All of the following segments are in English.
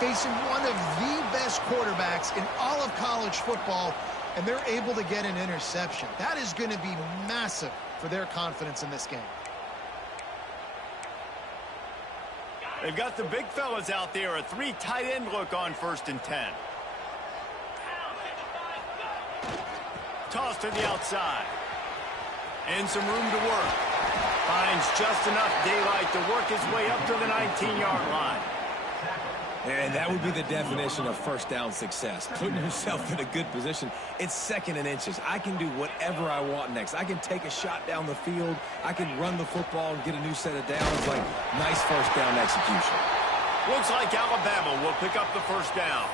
facing one of the best quarterbacks in all of college football, and they're able to get an interception. That is going to be massive for their confidence in this game. They've got the big fellas out there. A 3 tight end look on 1st and 10. Toss to the outside. And some room to work. Finds just enough daylight to work his way up to the 19-yard line. And that would be the definition of first down success. Putting yourself in a good position. It's 2nd and inches. I can do whatever I want next. I can take a shot down the field. I can run the football and get a new set of downs. Like, nice first down execution. Looks like Alabama will pick up the first down.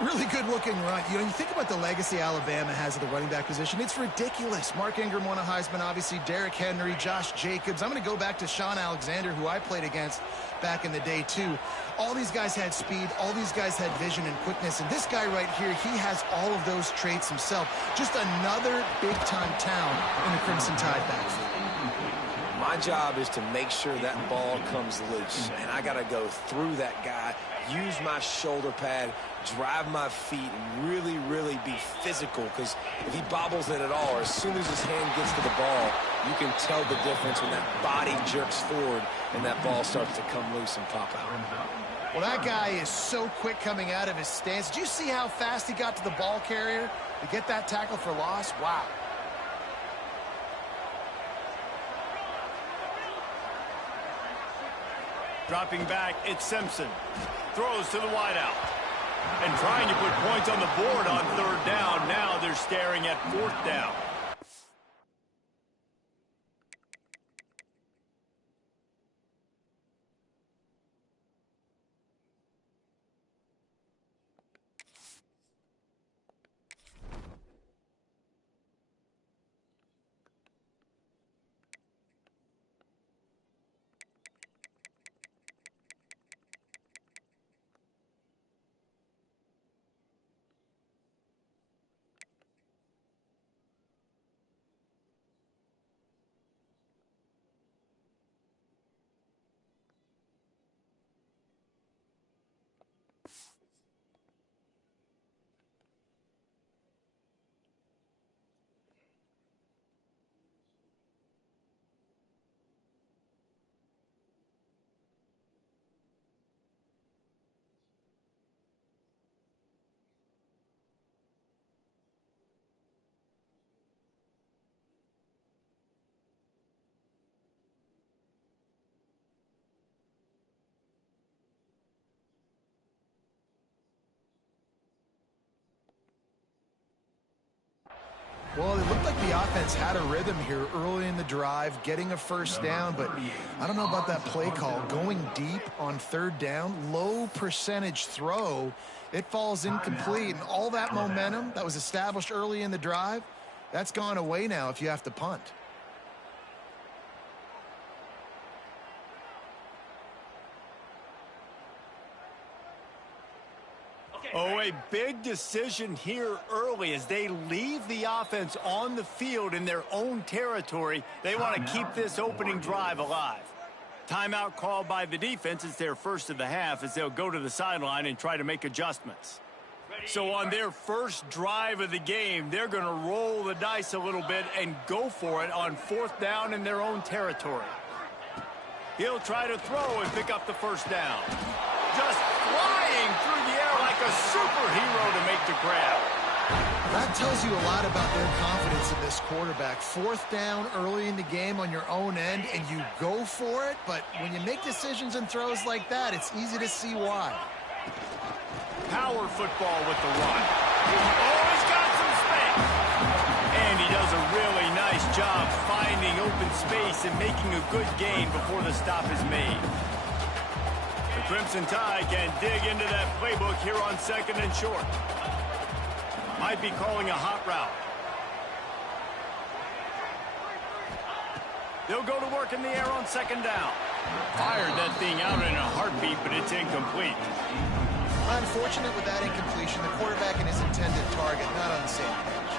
Really good-looking run. You know, you think about the legacy Alabama has at the running back position. It's ridiculous. Mark Ingram won a Heisman, obviously. Derrick Henry, Josh Jacobs. I'm going to go back to Sean Alexander, who I played against back in the day, too. All these guys had speed. All these guys had vision and quickness. And this guy right here, he has all of those traits himself. Just another big-time talent in the Crimson Tide backfield. My job is to make sure that ball comes loose. And I got to go through that guy, use my shoulder pad, drive my feet, and really, really be physical. Because if he bobbles it at all, or as soon as his hand gets to the ball, you can tell the difference when that body jerks forward and that ball starts to come loose and pop out. Well, that guy is so quick coming out of his stance. Did you see how fast he got to the ball carrier to get that tackle for loss? Wow. Dropping back, it's Simpson. Throws to the wideout. And trying to put points on the board on 3rd down. Now they're staring at 4th down. Well, it looked like the offense had a rhythm here early in the drive, getting a first down, but I don't know about that play call. Going deep on 3rd down, low percentage throw, it falls incomplete, and all that momentum that was established early in the drive, that's gone away now if you have to punt. Oh, a big decision here early as they leave the offense on the field in their own territory. They want to keep this opening drive alive. Timeout called by the defense. It's their first of the half as they'll go to the sideline and try to make adjustments. So on their first drive of the game, they're going to roll the dice a little bit and go for it on 4th down in their own territory. He'll try to throw and pick up the first down. Just flying through the air like a superhero to make the grab. That tells you a lot about their confidence in this quarterback. 4th down early in the game on your own end, and you go for it. But when you make decisions and throws like that, it's easy to see why. Power football with the run. Oh, he's got some space. And he does a really nice job finding open space and making a good gain before the stop is made. The Crimson Tide can dig into that playbook here on 2nd and short. Might be calling a hot route. They'll go to work in the air on 2nd down. Fired that thing out in a heartbeat, but it's incomplete. Unfortunate with that incompletion. The quarterback and his intended target not on the same page.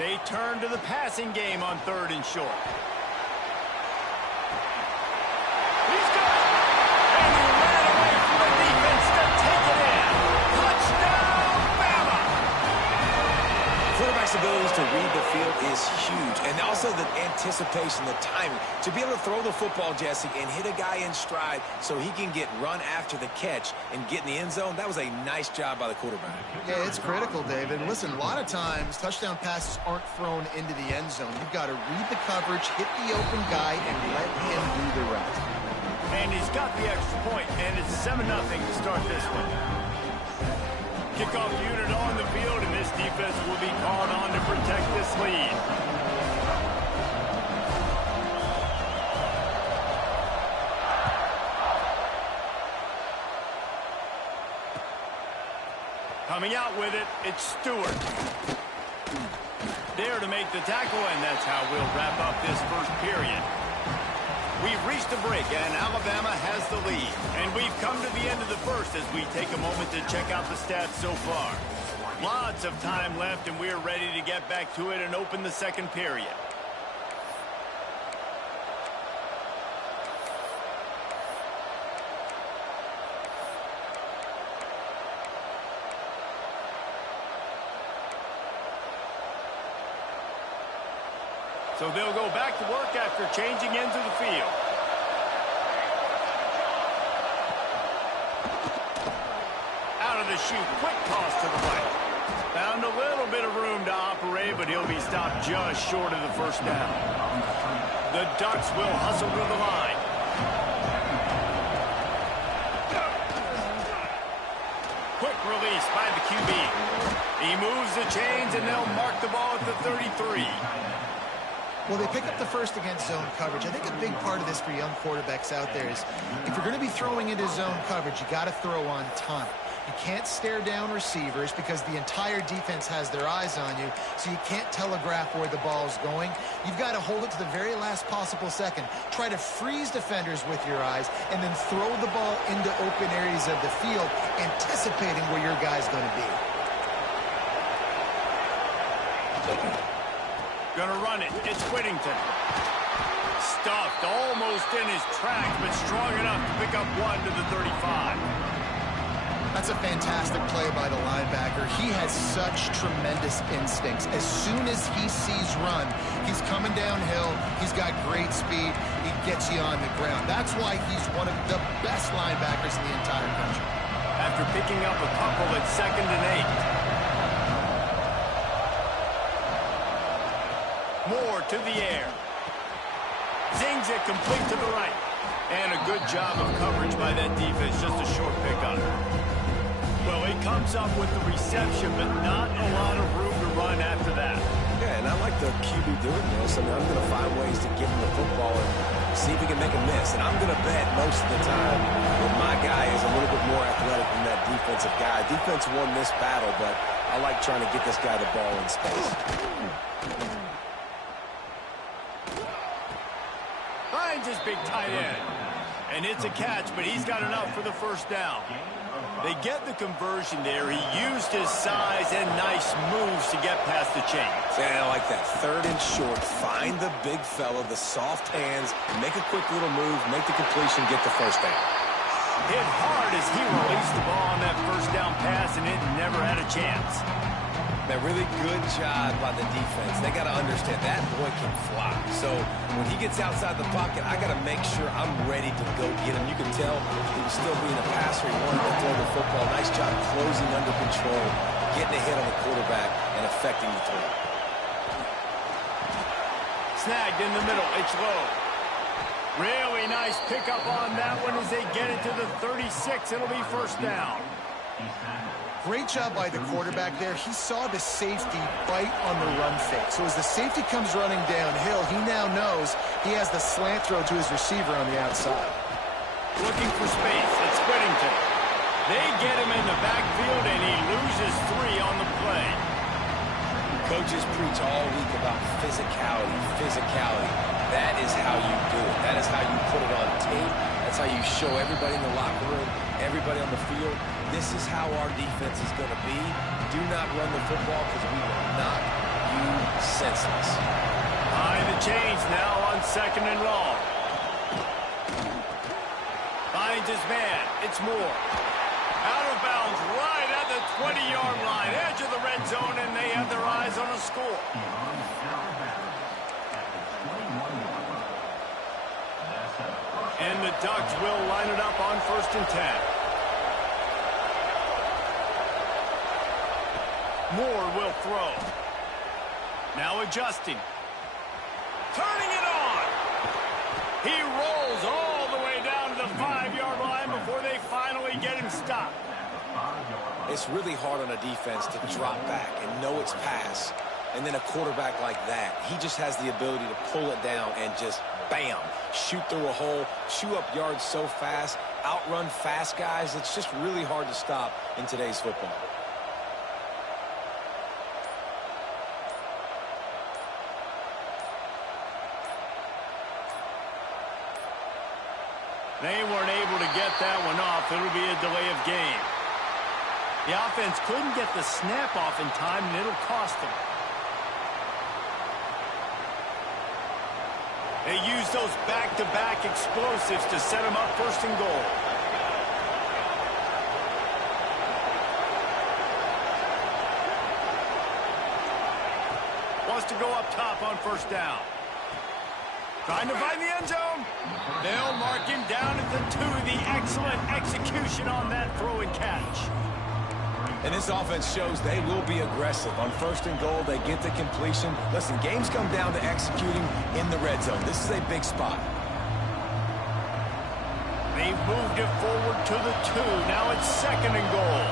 They turn to the passing game on 3rd and short. is huge. And also the anticipation, the timing. To be able to throw the football, Jesse, and hit a guy in stride so he can get run after the catch and get in the end zone, that was a nice job by the quarterback. Yeah, it's critical, David. And listen, a lot of times touchdown passes aren't thrown into the end zone. You've got to read the coverage, hit the open guy, and let him do the rest. And he's got the extra point, and it's 7-0 to start this one. Kickoff unit on the field, and this defense will be called on to protect this lead. Coming out with it, it's Stewart. There to make the tackle, and that's how we'll wrap up this first period. We've reached a break, and Alabama has the lead. And we've come to the end of the first as we take a moment to check out the stats so far. Lots of time left, and we're ready to get back to it and open the second period. So they'll go back to work after changing into the field. Out of the chute, quick toss to the right. Found a little bit of room to operate, but he'll be stopped just short of the first down. The Ducks will hustle to the line. Quick release by the QB. He moves the chains, and they'll mark the ball at the 33. Well, they pick up the first against zone coverage. I think a big part of this for young quarterbacks out there is if you're going to be throwing into zone coverage, you got to throw on time. You can't stare down receivers because the entire defense has their eyes on you, so you can't telegraph where the ball's going. You've got to hold it to the very last possible second. Try to freeze defenders with your eyes and then throw the ball into open areas of the field, anticipating where your guy's going to be. Gonna run it. It's Whittington. Stuffed almost in his tracks, but strong enough to pick up one to the 35. That's a fantastic play by the linebacker. He has such tremendous instincts. As soon as he sees run, he's coming downhill. He's got great speed. He gets you on the ground. That's why he's one of the best linebackers in the entire country. After picking up a couple at 2nd and 8. Moore to the air. Zings it complete to the right. And a good job of coverage by that defense. Just a short pickup. Well, he comes up with the reception, but not a lot of room to run after that. Yeah, and I like the QB doing this. I mean, I'm going to find ways to give him the football and see if he can make a miss. And I'm going to bet most of the time that my guy is a little bit more athletic than that defensive guy. Defense won this battle, but I like trying to get this guy the ball in space. Finds his big tight end. And it's a catch, but he's got enough for the first down. They get the conversion there. He used his size and nice moves to get past the chains. Yeah, I like that. 3rd and short. Find the big fella, the soft hands, make a quick little move, make the completion, get the first down. Hit hard as he released the ball on that first down pass, and it never had a chance. A really good job by the defense. They got to understand that boy can fly. So when he gets outside the pocket, I got to make sure I'm ready to go get him. You can tell he was still being a passer. He wanted to throw the football. Nice job closing under control, getting a hit on the quarterback, and affecting the throw. Snagged in the middle. It's low. Really nice pickup on that one as they get it to the 36. It'll be first down. Great job by the quarterback there. He saw the safety bite on the run fake. So as the safety comes running downhill, he now knows he has the slant throw to his receiver on the outside. Looking for space. It's Whittington. They get him in the backfield, and he loses 3 on the play. Coaches preach all week about physicality, physicality. That is how you do it. That is how you put it on tape. That's how you show everybody in the locker room, everybody on the field. This is how our defense is going to be. Do not run the football because we will knock you senseless. Behind the chains now on 2nd and long. Finds his man. It's Moore. Out of bounds right at the 20-yard line, edge of the red zone, and they have their eyes on a score. And the Ducks will line it up on 1st and 10. Moore will throw. Now adjusting. Turning it on. He rolls all the way down to the 5-yard line before they finally get him stopped. It's really hard on a defense to drop back and know it's pass. And then a quarterback like that, he just has the ability to pull it down and just, bam, shoot through a hole, chew up yards so fast, outrun fast guys. It's just really hard to stop in today's football. They weren't able to get that one off. It'll be a delay of game. The offense couldn't get the snap off in time, and it'll cost them. They use those back-to-back explosives to set them up 1st and goal. Wants to go up top on 1st down. Trying to find the end zone. They'll mark him down at the 2. The excellent execution on that throw and catch. And this offense shows they will be aggressive. On 1st and goal, they get the completion. Listen, games come down to executing in the red zone. This is a big spot. They've moved it forward to the 2. Now it's 2nd and goal.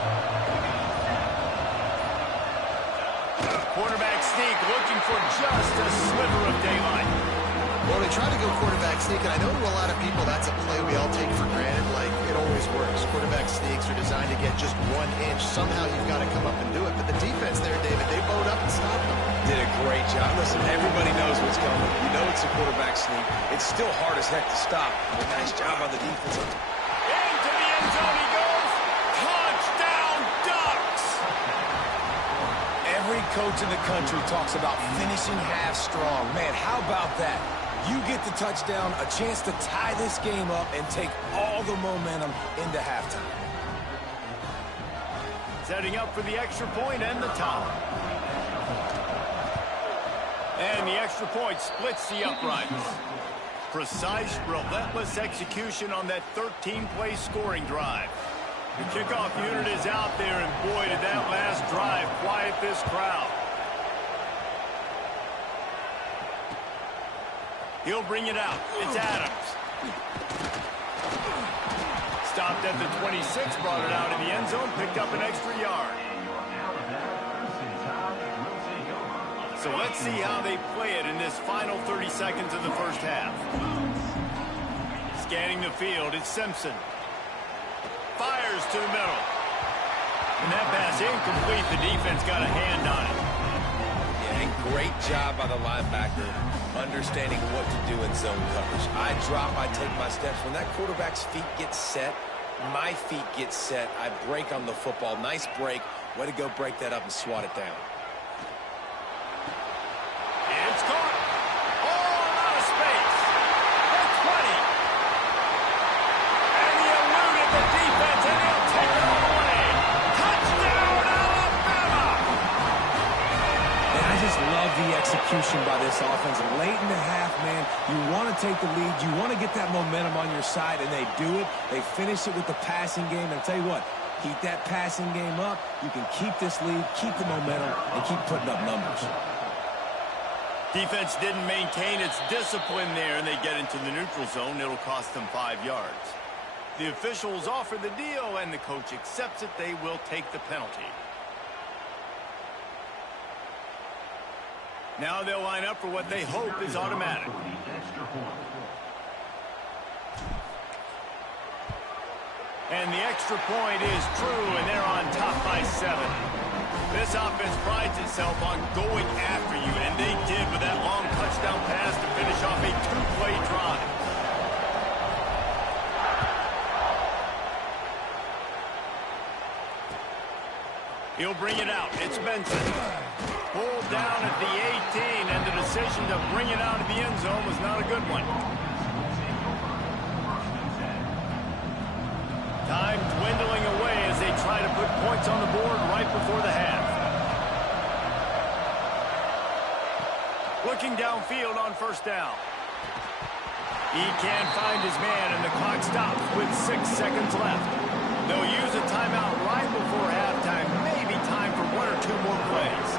Quarterback sneak looking for just a sliver of daylight. Well, they try to go quarterback sneak, and I know to a lot of people that's a play we all take for granted, like it always works. Quarterback sneaks are designed to get just 1 inch. Somehow you've got to come up and do it. But the defense there, David, they bowed up and stopped them. Did a great job. Listen, everybody knows what's coming. You know it's a quarterback sneak. It's still hard as heck to stop. But nice job on the defense. Into the end zone he goes. Touchdown, Ducks! Every coach in the country talks about finishing half strong. Man, how about that? You get the touchdown, a chance to tie this game up and take all the momentum into halftime. Setting up for the extra point and the top. And the extra point splits the uprights. Precise, relentless execution on that 13-play scoring drive. The kickoff unit is out there, and boy, did that last drive quiet this crowd. He'll bring it out. It's Adams. Stopped at the 26, brought it out in the end zone, picked up an extra yard. So let's see how they play it in this final 30 seconds of the 1st half. Scanning the field, it's Simpson. Fires to the middle. And that pass incomplete. The defense got a hand on it. Yeah, and great job by the linebacker understanding what to do in zone coverage. I drop, I take my steps. When that quarterback's feet get set, my feet get set. I break on the football. Nice break. Way to go break that up and swat it down. It's caught. All out of space. The 20. And he eluded the defense, and he'll take it all away. Touchdown, Alabama! And I just love the execution by this offense. Late in the half, man, you want to take the lead. You want to get that momentum on your side, and they do it. They finish it with the passing game. And I'll tell you what, keep that passing game up. You can keep this lead, keep the momentum, and keep putting up numbers. Defense didn't maintain its discipline there, and they get into the neutral zone. It'll cost them 5 yards. The officials offer the deal, and the coach accepts it. They will take the penalty. Now they'll line up for what they hope is automatic. And the extra point is true, and they're on top by 7. This offense prides itself on going after you, and they did with that long touchdown pass to finish off a 2-play drive. He'll bring it out. It's Benson. Pulled down at the 18, and the decision to bring it out of the end zone was not a good one. Time dwindling away as they try to put points on the board right Looking downfield on first down. He can't find his man, and the clock stops with 6 seconds left. They'll use a timeout right before halftime, maybe time for 1 or 2 more plays.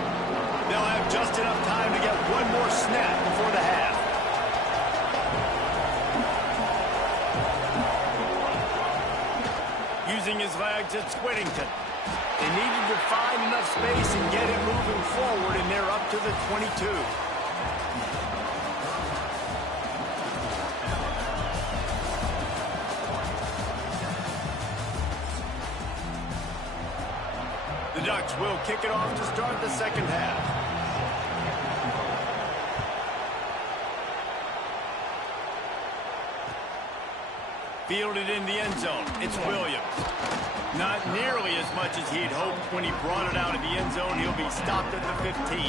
They'll have just enough time to get one more snap before the half. Using his legs, it's Whittington. They needed to find enough space and get it moving forward, and they're up to the 22. The Ducks will kick it off to start the second half. Fielded in the end zone. It's Williams. Not nearly as much as he'd hoped when he brought it out of the end zone. He'll be stopped at the 15.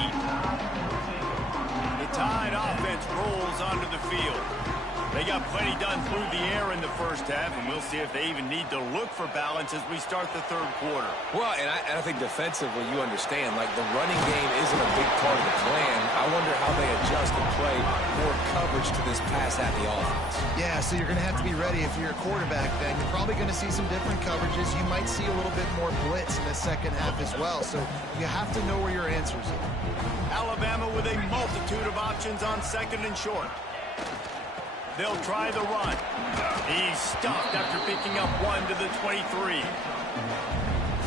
The Tide offense rolls onto the field. They got plenty done through the air in the first half, and we'll see if they even need to look for balance as we start the third quarter. Well, and I think defensively, you understand, like the running game isn't a big part of the plan. I wonder how they adjust and play more coverage to this pass-happy offense. Yeah, so you're going to have to be ready if you're a quarterback then. You're probably going to see some different coverages. You might see a little bit more blitz in the second half as well, so you have to know where your answers are. Alabama with a multitude of options on second and short. They'll try the run. He's stuffed after picking up 1 to the 23.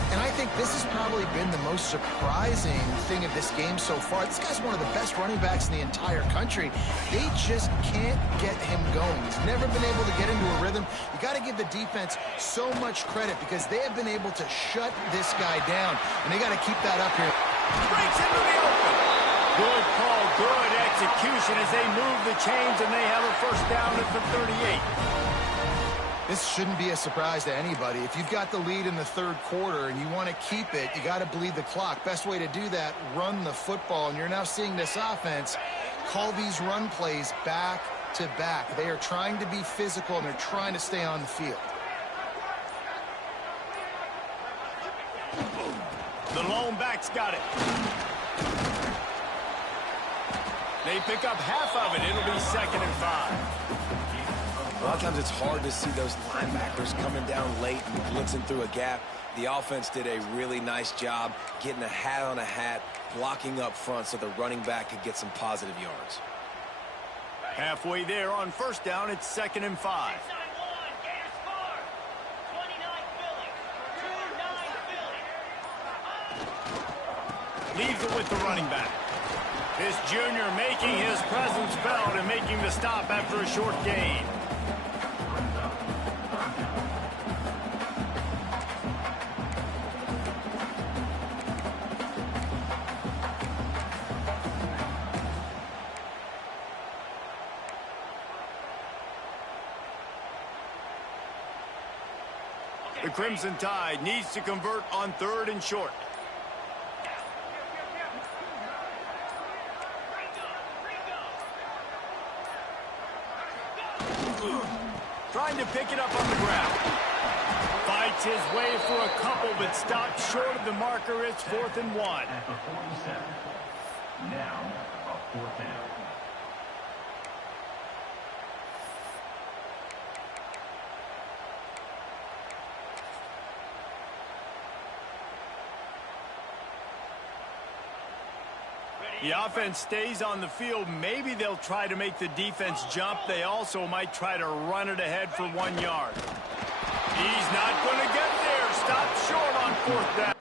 And I think this has probably been the most surprising thing of this game so far. This guy's one of the best running backs in the entire country. They just can't get him going. He's never been able to get into a rhythm. You got to give the defense so much credit because they have been able to shut this guy down, and they got to keep that up here. Breaks into the open. Good call, good execution as they move the chains, and they have a first down at the 38. This shouldn't be a surprise to anybody. If you've got the lead in the third quarter and you want to keep it, you got to bleed the clock. Best way to do that, run the football. And you're now seeing this offense call these run plays back to back. They are trying to be physical, and they're trying to stay on the field. The lone back's got it. They pick up half of it. It'll be 2nd and 5. A lot of times it's hard to see those linebackers coming down late and blitzing through a gap. The offense did a really nice job getting a hat on a hat, blocking up front so the running back could get some positive yards. Halfway there on first down, it's 2nd and 5. Leaves it with the running back. This junior making his presence felt and making the stop after a short gain. The Crimson Tide needs to convert on 3rd and short. Trying to pick it up on the ground. Fights his way for a couple, but stops short of the marker. It's 4th and 1. Now, a 4th down. The offense stays on the field. Maybe they'll try to make the defense jump. They also might try to run it ahead for 1 yard. He's not going to get there. Stopped short on 4th down.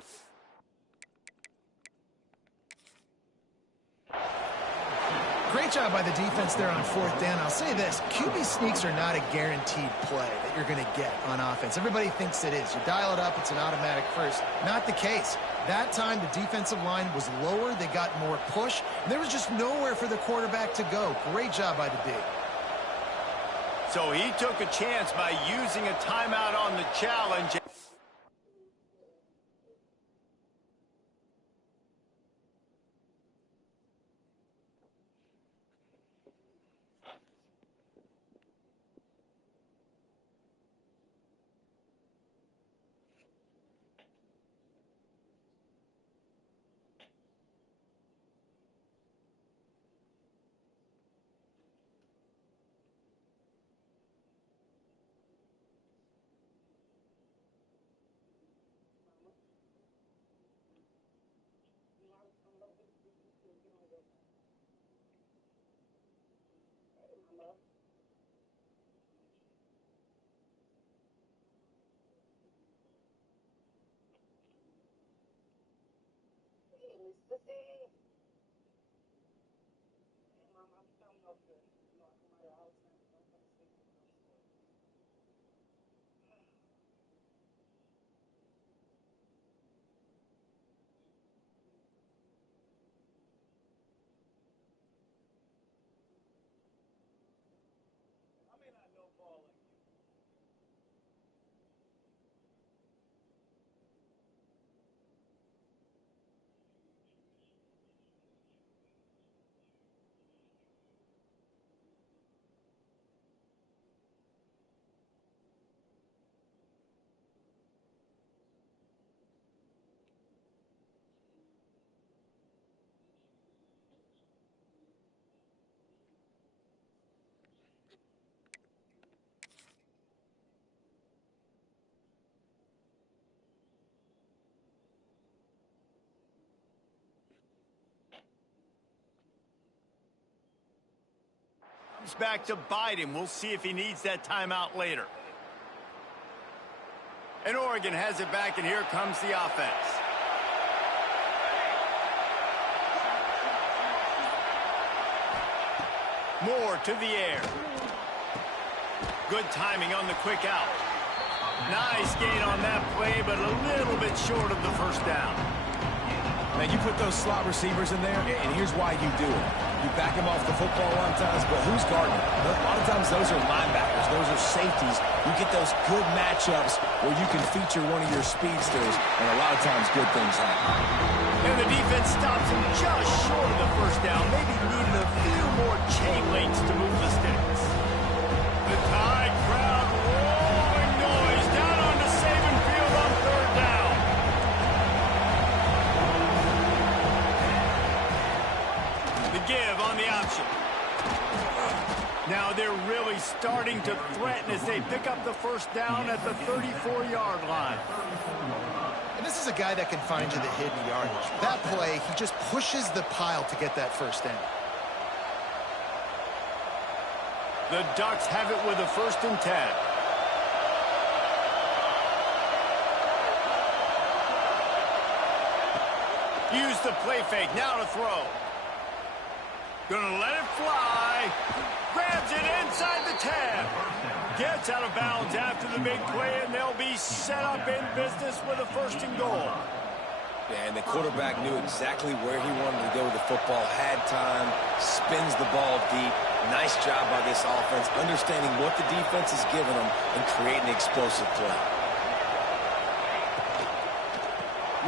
Great job by the defense there on 4th down. I'll say this, QB sneaks are not a guaranteed play that you're going to get on offense. Everybody thinks it is. You dial it up, it's an automatic first. Not the case. That time, the defensive line was lower. They got more push. And there was just nowhere for the quarterback to go. Great job by the D. So he took a chance by using a timeout on the challenge. Comes back to bite him. We'll see if he needs that timeout later. And Oregon has it back, and here comes the offense. Moore to the air. Good timing on the quick out. Nice gain on that play, but a little bit short of the first down. Man, you put those slot receivers in there, and here's why you do it. You back them off the football a lot of times, but who's guarding them? A lot of times those are linebackers. Those are safeties. You get those good matchups where you can feature one of your speedsters, and a lot of times good things happen. And the defense stops him just short of the first down. Maybe needed a few more chain links to move the sticks. The Tide crowd rolling noise down onto Saban Field on third down. The give on the option. Now they're really starting to threaten as they pick up the first down at the 34-yard line. And this is a guy that can find you the hidden yardage. That play, he just pushes the pile to get that first down. The Ducks have it with a 1st and 10. Use the play fake, now to throw. Gonna let it fly. Grabs it inside the 10. Gets out of bounds after the big play, and they'll be set up in business with a 1st and goal. Yeah, and the quarterback knew exactly where he wanted to go with the football, had time, spins the ball deep. Nice job by this offense, understanding what the defense is giving them and creating explosive play.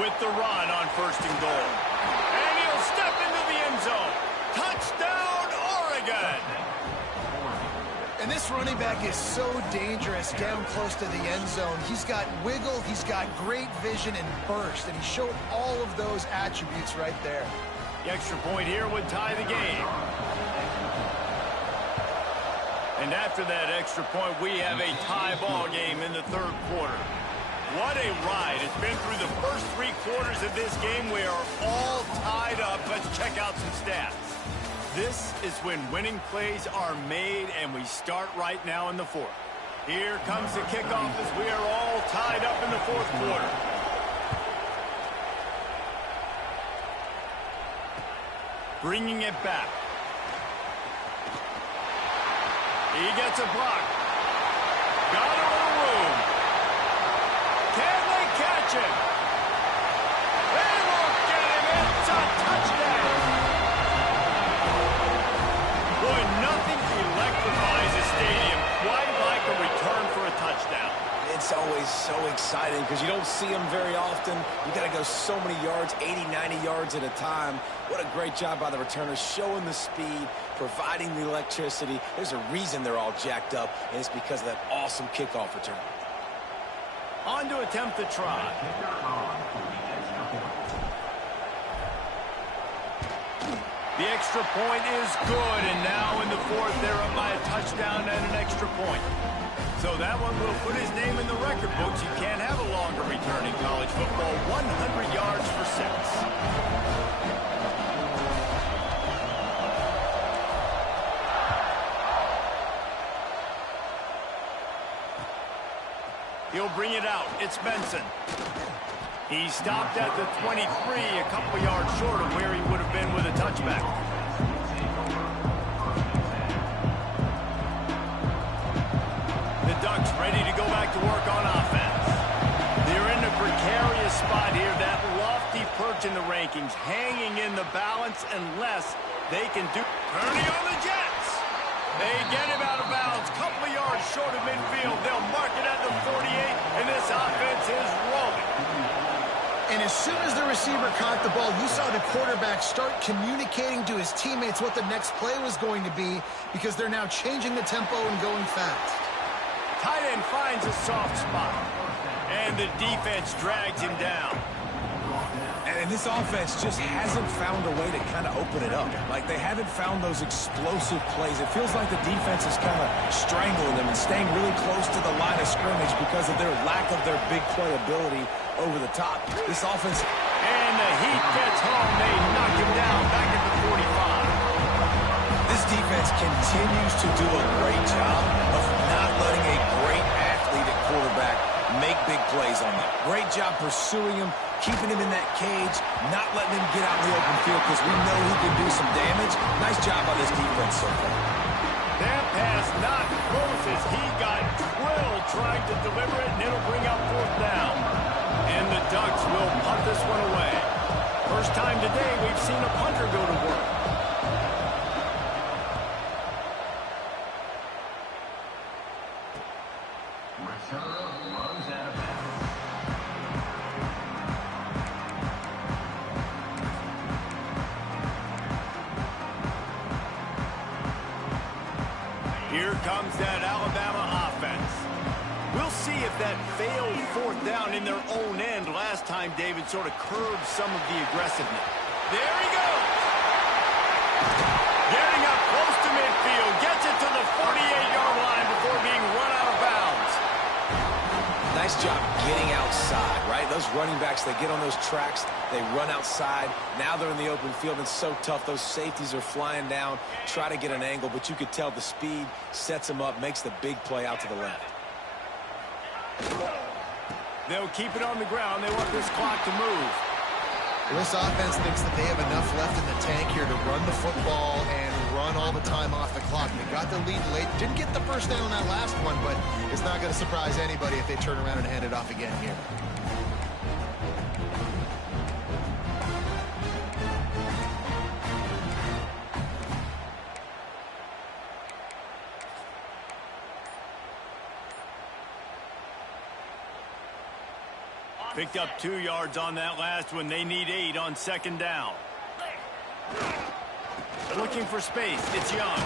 With the run on 1st and goal. And he'll step into the end zone. Touchdown, Oregon! And this running back is so dangerous down close to the end zone. He's got wiggle, he's got great vision and burst, and he showed all of those attributes right there. The extra point here would tie the game. And after that extra point, we have a tie ball game in the 3rd quarter. What a ride. It's been through the first 3 quarters of this game. We are all tied up. Let's check out some stats. This is when winning plays are made, and we start right now in the 4th. Here comes the kickoff as we are all tied up in the 4th quarter. Bringing it back. He gets a block. Got a little room. Can they catch him? They won't get him. It's a touchdown. Boy, nothing electrifies a stadium quite like a return for a touchdown. It's always so exciting because you don't see them very often. You got to go so many yards, 80, 90 yards at a time. What a great job by the returners, showing the speed, providing the electricity. There's a reason they're all jacked up, and it's because of that awesome kickoff return. On to attempt the try. The extra point is good, and now in the 4th, they're up by a touchdown and an extra point. So that one will put his name in the record books. You can't have a longer return in college football. 100 yards for 6. He'll bring it out. It's Benson. He stopped at the 23, a couple yards short of where he would have been with a touchback. The Ducks ready to go back to work on offense. They're in a precarious spot here, that lofty perch in the rankings, hanging in the balance unless they can do... Turning on the Jets. They get him out of bounds, couple of yards short of midfield. They'll mark it at the 48, and this offense is rolling. And as soon as the receiver caught the ball, you saw the quarterback start communicating to his teammates what the next play was going to be, because they're now changing the tempo and going fast. Tight end finds a soft spot, and the defense drags him down. And this offense just hasn't found a way to kind of open it up. Like, they haven't found those explosive plays. It feels like the defense is kind of strangling them and staying really close to the line of scrimmage because of their lack of their big play ability over the top. This offense... And the heat gets home. They knock him down back at the 45. This defense continues to do a great job of not letting a great athlete at quarterback make big plays on them. Great job pursuing him, keeping him in that cage, not letting him get out in the open field because we know he can do some damage. Nice job by this defense so far. That pass not close as he got drilled trying to deliver it, and it'll bring up fourth down. And the Ducks will punt this one away. First time today we've seen a punter go to work. Here comes that Alabama offense. We'll see if that failed fourth down in their own end last time David sort of curbed some of the aggressiveness. There he goes. Getting up close to midfield. Gets it to the 48-yard line before being run out of bounds. Nice job getting outside, right? Those running backs, they get on those tracks, they run outside. Now they're in the open field. It's so tough. Those safeties are flying down, try to get an angle, but you could tell the speed sets them up, makes the big play out to the left. They'll keep it on the ground. They want this clock to move. Well, this offense thinks that they have enough left in the tank here to run the football and run all the time off the clock. They got the lead late. Didn't get the first down on that last one, but it's not going to surprise anybody if they turn around and hand it off again here. Picked up 2 yards on that last one. They need 8 on second down. Looking for space. It's Young.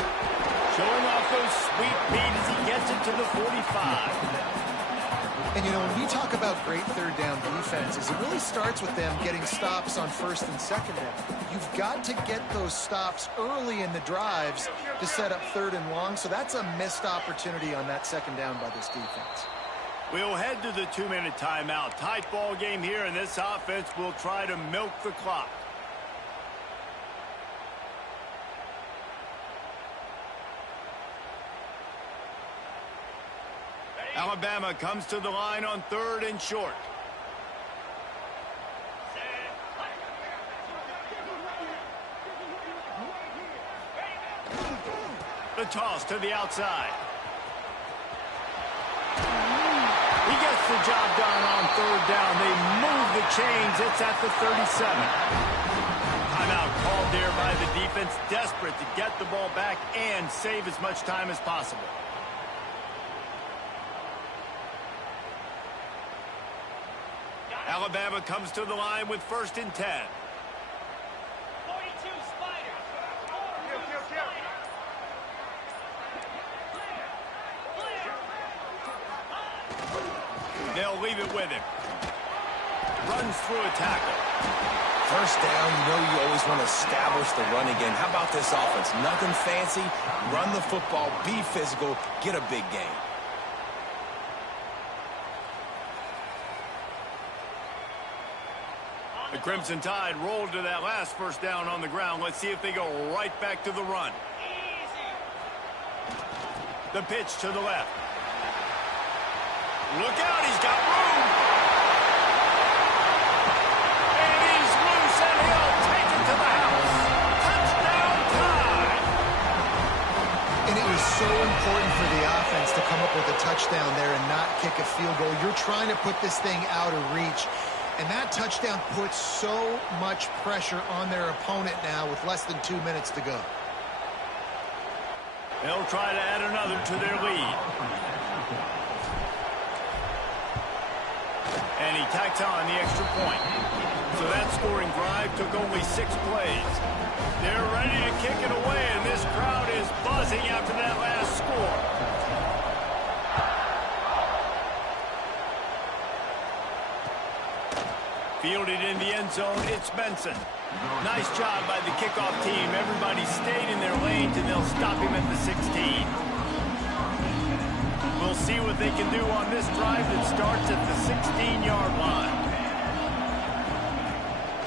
Showing off those sweet feet as he gets it to the 45. And, you know, when we talk about great third down defenses, it really starts with them getting stops on first and second down. You've got to get those stops early in the drives to set up third and long, so that's a missed opportunity on that second down by this defense. We'll head to the 2-minute timeout. Tight ball game here, and this offense will try to milk the clock. Alabama comes to the line on 3rd and short. The toss to the outside. He gets the job done on 3rd down. They move the chains. It's at the 37. Timeout called there by the defense, desperate to get the ball back and save as much time as possible. Alabama comes to the line with 1st and 10. 42 Spider. They'll leave it with him. Runs through a tackle. First down, you know you always want to establish the running game. How about this offense? Nothing fancy. Run the football, be physical, get a big gain. The Crimson Tide rolled to that last first down on the ground. Let's see if they go right back to the run. The pitch to the left. Look out, he's got room. important for the offense to come up with a touchdown there and not kick a field goal. You're trying to put this thing out of reach. And that touchdown puts so much pressure on their opponent now with less than 2 minutes to go. They'll try to add another to their lead. And he tacks on the extra point. So that scoring drive took only 6 plays. They're ready to kick it away, and this crowd is buzzing after that last score. Fielded in the end zone, it's Benson. Nice job by the kickoff team. Everybody stayed in their lanes, and they'll stop him at the 16. We'll see what they can do on this drive that starts at the 16-yard line.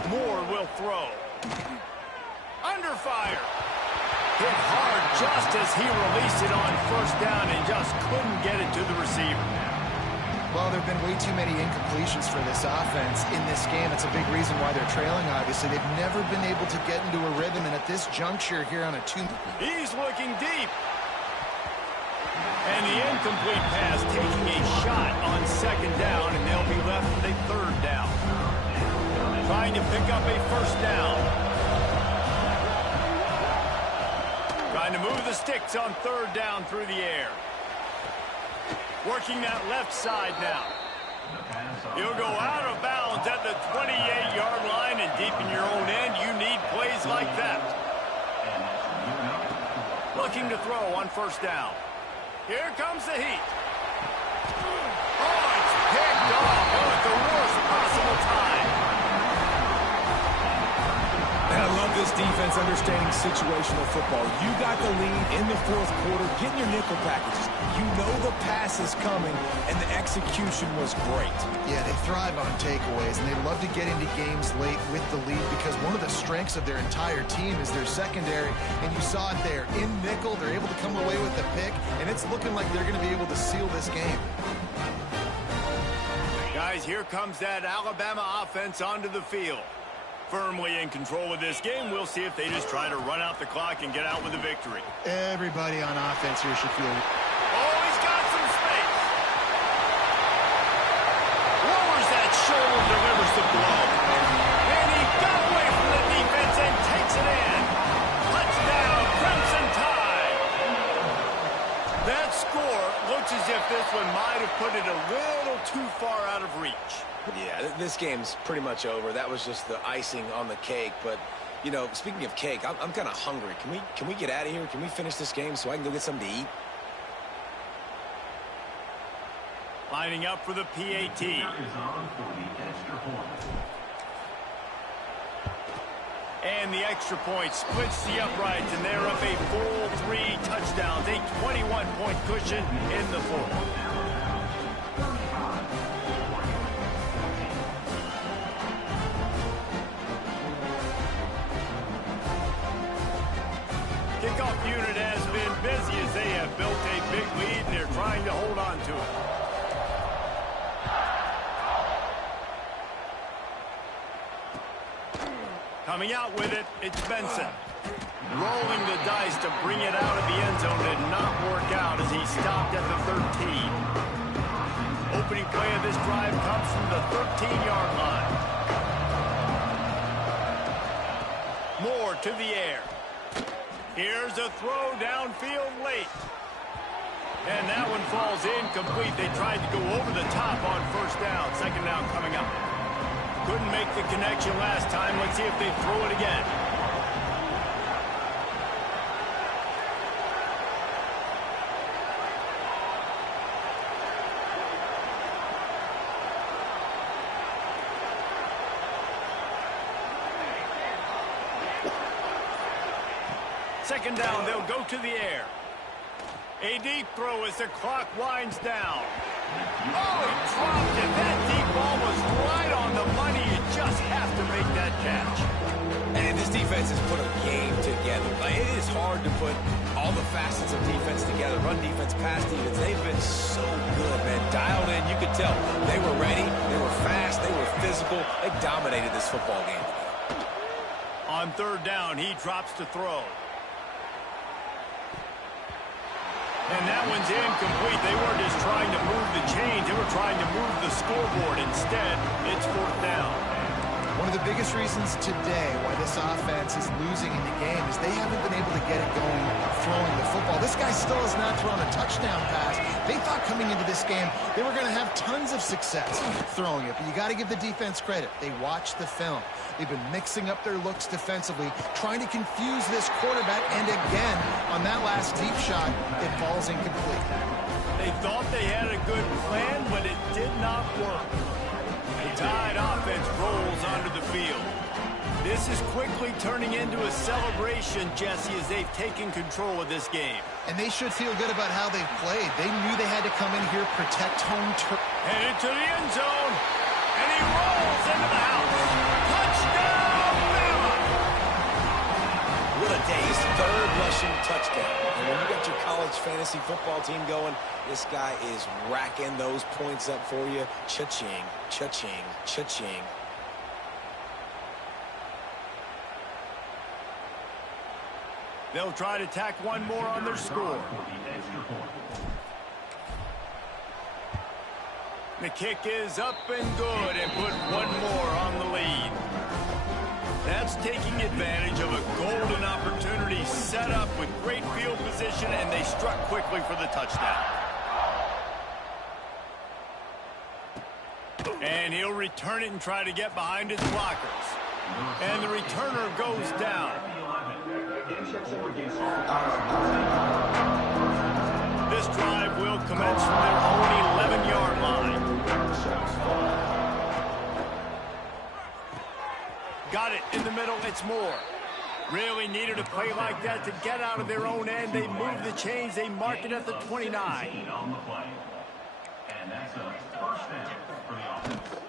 Moore will throw. Under fire. Hit hard just as he released it on first down and just couldn't get it to the receiver. Well, there have been way too many incompletions for this offense in this game. It's a big reason why they're trailing, obviously. They've never been able to get into a rhythm, and at this juncture here on a 2... He's looking deep. And the incomplete pass taking a shot on second down, and they'll be left with a third down. Trying to pick up a first down. Trying to move the sticks on third down through the air. Working that left side now. He'll go out of bounds at the 28-yard line, and deep in your own end, you need plays like that. Looking to throw on first down. Here comes the heat. Oh, it's picked off at the worst possible time. And I love this defense understanding situational football. You got the lead in the fourth quarter, getting your nickel packages. You know the pass is coming, and the execution was great. Yeah, they thrive on takeaways, and they love to get into games late with the lead because one of the strengths of their entire team is their secondary, and you saw it there. In nickel, they're able to come away with the pick, and it's looking like they're going to be able to seal this game. Guys, here comes that Alabama offense onto the field. Firmly in control of this game. We'll see if they just try to run out the clock and get out with a victory. Everybody on offense here should feel... Oh, he's got some space. Lowers that shoulder, delivers the blow. And he got away from the defense and takes it in. Touchdown, Crimson Tide. That score looks as if this one might have put it a little too far out of reach. Yeah, this game's pretty much over. That was just the icing on the cake. But, you know, speaking of cake, I'm kind of hungry. Can we get out of here? Can we finish this game so I can go get something to eat? Lining up for the PAT. And the extra point splits the uprights, and they're up a full 3 touchdowns, a 21-point cushion in the fourth. Kickoff unit has been busy as they have built a big lead, and they're trying to hold on to it. Coming out with it, it's Benson. Rolling the dice to bring it out of the end zone did not work out as he stopped at the 13. Opening play of this drive comes from the 13-yard line. Moore to the air. Here's a throw downfield late. And that one falls incomplete. They tried to go over the top on first down. Second down coming up. Couldn't make the connection last time. Let's see if they throw it again. Second down, they'll go to the air. A deep throw as the clock winds down. Oh, he dropped it. That deep ball was right on the money. You just have to make that catch. And this defense has put a game together. Like, it is hard to put all the facets of defense together. Run defense, pass defense. They've been so good, man. Dialed in. You could tell they were ready. They were fast. They were physical. They dominated this football game. On third down, he drops to throw. And that one's incomplete. They weren't just trying to move the chains. They were trying to move the scoreboard. Instead, it's 4th down. One of the biggest reasons today why this offense is losing in the game is they haven't been able to get it going throwing the football. This guy still has not thrown a touchdown pass. They thought coming into this game they were going to have tons of success throwing it, but you got to give the defense credit. They watched the film. They've been mixing up their looks defensively, trying to confuse this quarterback, and again, on that last deep shot, it falls incomplete. They thought they had a good plan, but it did not work. The Tide offense rolls onto the field. This is quickly turning into a celebration, Jesse, as they've taken control of this game. And they should feel good about how they've played. They knew they had to come in here, protect home turf. Headed to the end zone, and he rolls into the house. Touchdown, Bama! What a day. His 3rd rushing touchdown. And when you got your college fantasy football team going, this guy is racking those points up for you. Cha-ching, cha-ching, cha-ching. They'll try to tack one more on their score. The kick is up and good and put one more on the lead. That's taking advantage of a golden opportunity set up with great field position, and they struck quickly for the touchdown. And he'll return it and try to get behind his blockers. And the returner goes down. This drive will commence from their own 11-yard line. Got it in the middle. It's Moore. Really needed a play like that to get out of their own end. They move the chains. They mark it at the 29. And that's a 1st down for the offense.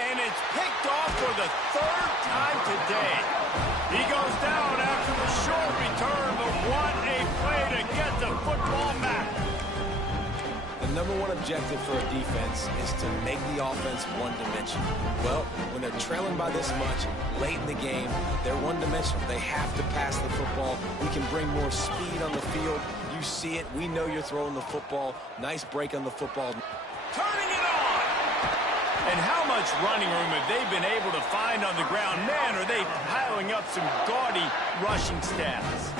And it's picked off for the 3rd time today. He goes down after the short return, but what a play to get the football back. The number one objective for a defense is to make the offense one-dimensional. Well, when they're trailing by this much, late in the game, they're one-dimensional. They have to pass the football. We can bring more speed on the field. You see it. We know you're throwing the football. Nice break on the football. Turning it on! And how much running room have they been able to find on the ground? Man, are they piling up some gaudy rushing stats.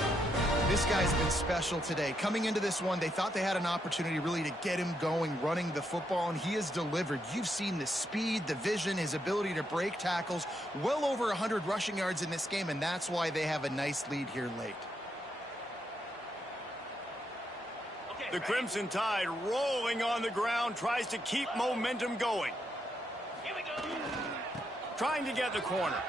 This guy's been special today. Coming into this one, they thought they had an opportunity really to get him going, running the football, and he has delivered. You've seen the speed, the vision, his ability to break tackles. Well over 100 rushing yards in this game, and that's why they have a nice lead here late. The Crimson Tide rolling on the ground, tries to keep momentum going. Here we go. Trying to get the corner.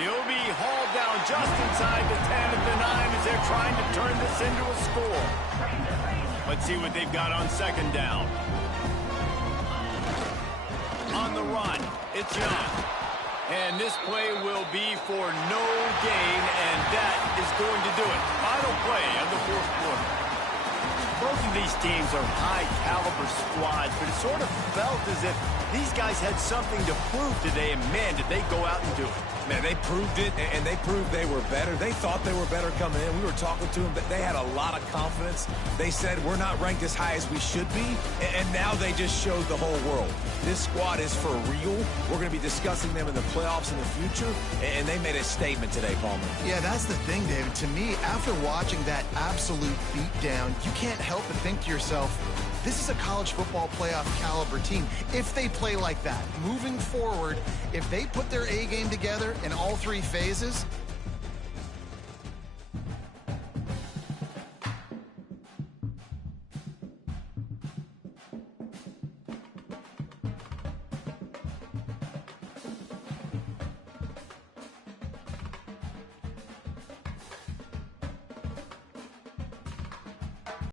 He'll be hauled down just inside the 10 at the 9 as they're trying to turn this into a score. Let's see what they've got on 2nd down. On the run, it's Young. And this play will be for no gain, and that is going to do it. Final play of the 4th quarter. Both of these teams are high-caliber squads, but it sort of felt as if these guys had something to prove today, and man, did they go out and do it. Man, they proved it, and they proved they were better. They thought they were better coming in. We were talking to them, but they had a lot of confidence. They said, we're not ranked as high as we should be, and now they just showed the whole world. This squad is for real. We're going to be discussing them in the playoffs in the future, and they made a statement today, Palmer. Yeah, that's the thing, David. To me, after watching that absolute beatdown, you can't help but think to yourself, this is a college football playoff caliber team. If they play like that, moving forward, if they put their A game together in all 3 phases,